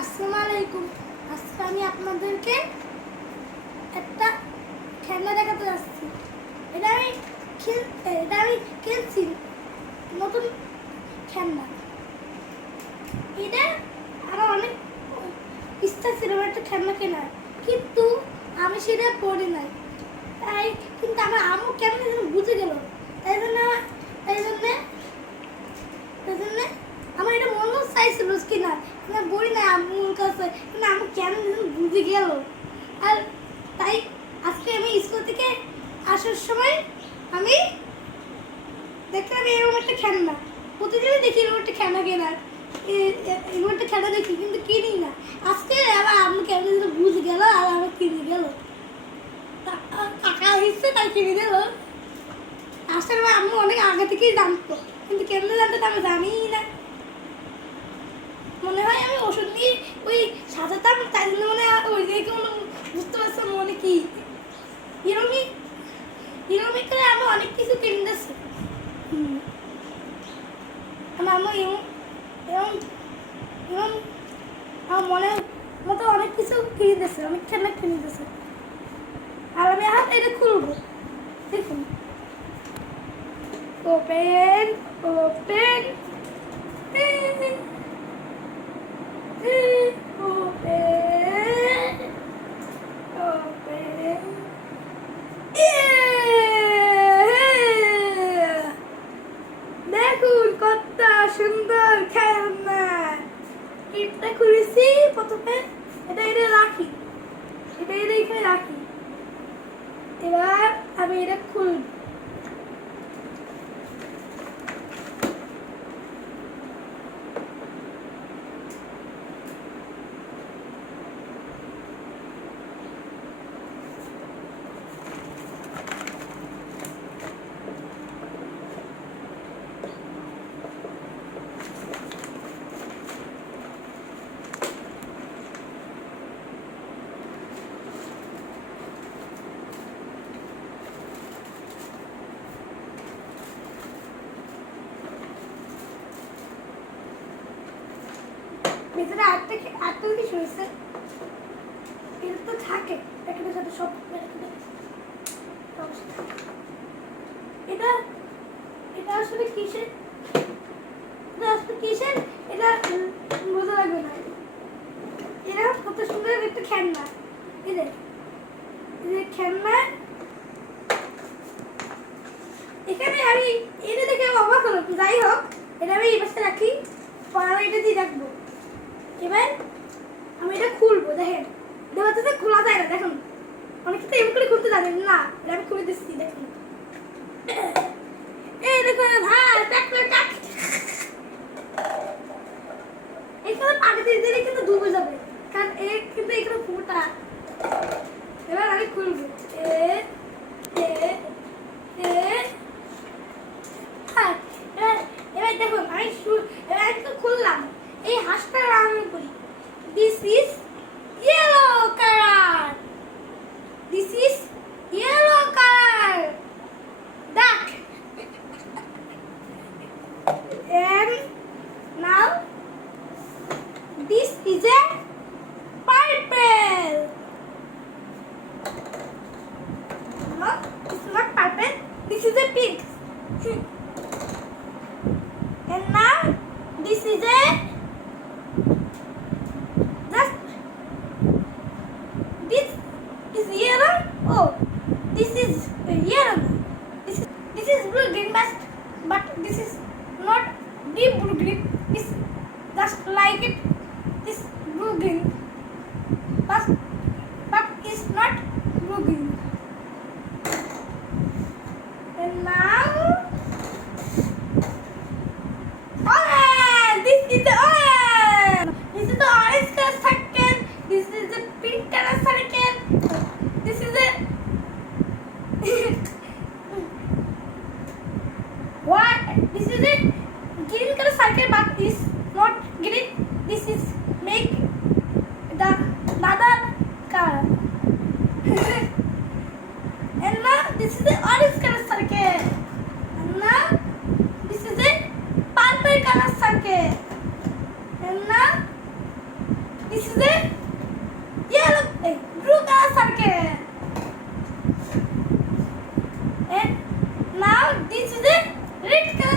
আসসালামু আলাইকুম আজকে আমি আপনাদেরকে একটা খেলনা দেখাতে যাচ্ছি। এটা আমি খেল এটা আমি খেলছি। নতুন খেলনা। এটা আমার অনেক ইচ্ছা ছিল একটা খেলনা কেনার, কিন্তু আমি সেটা পড়ি নাই। তাই কিন্তু আমার আম্মু কেমন যেন বুঝে গেল। তাই জন্য তাই জন্যে তাই জন্যে আমার এটা মনেও চাইছিল কিনা না, বলি না আম্মুর কাছে কিন্তু আম্মু কেন বুঝে গেল। আর তাই আজকে আমি স্কুল থেকে আসার সময় আমি দেখলাম এরকম একটা খেলনা। প্রতিদিনই দেখি এরকম একটা খেলনা কেনার এরকম একটা খেলনা দেখি, কিন্তু কিনি না। আজকে আবার আম্মু কেন বুঝে গেল আর আমার কিনে গেল। টাকা হিসেবে তাই কিনে দিল। আসলে আম্মু অনেক আগে থেকেই জানতো, কিন্তু কেমনে জানতো আমি জানিই না। মনে হয় আমি ওষুধ নিয়ে ওই সাজাতাম, তাই জন্য মনে হয় ওই দেখে মনে বুঝতে পারছিলাম মনে কি? এরমই এরমই করে আমি অনেক কিছু কিনে দিচ্ছে আমার এমন আমার মনে অনেক কিছু অনেক খেলা আর আমি হাত এটা খুলবো। দেখুন। দেখুন কত সুন্দর খেলনা কিটটা খুলেছি প্রথমে এটা এটা রাখি এটা এটা রাখি এবার আমি এটা খুলব। ভিতরে আটটা আটটা কিছু হয়েছে তো থাকে। সাথে সব এটা এটা আসলে কিসের? এটা কিসের? এটা বোঝা লাগবে না। এটা কত সুন্দর একটা খেলনা। এই যে খেলনা। এখানে আমি এটা দেখে অবাক হলাম। যাই হোক, এটা আমি এই পাশে রাখি। পরে এটা দিয়ে রাখব। এবার আমি এটা খুলবো, দেখেন। হচ্ছে খোলা যায় না দেখুন। অনেকে তো এমন করে খুলতে জানেন না, এটা আমি খুলে দিচ্ছি, দেখুন। এই দেখুন টাক এখানে পানি দিয়ে দিলে and now this is a purple. No it's not purple. This is a pink. And now this is a just this is yellow. Oh this is yellow. This is this is blue green but but this is not deep brooding It's just like it. it is brooding is not green this is make the badan car. and now this is the orange color circle and now this is the purple color circle and now this is the yellow blue color circle and now this is the red color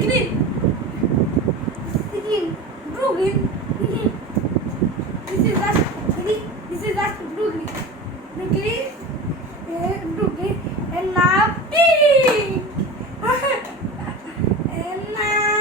green. Green. Blue green. green. This is just green. This is just blue green. The green. Uh, blue green. And now pink. and now.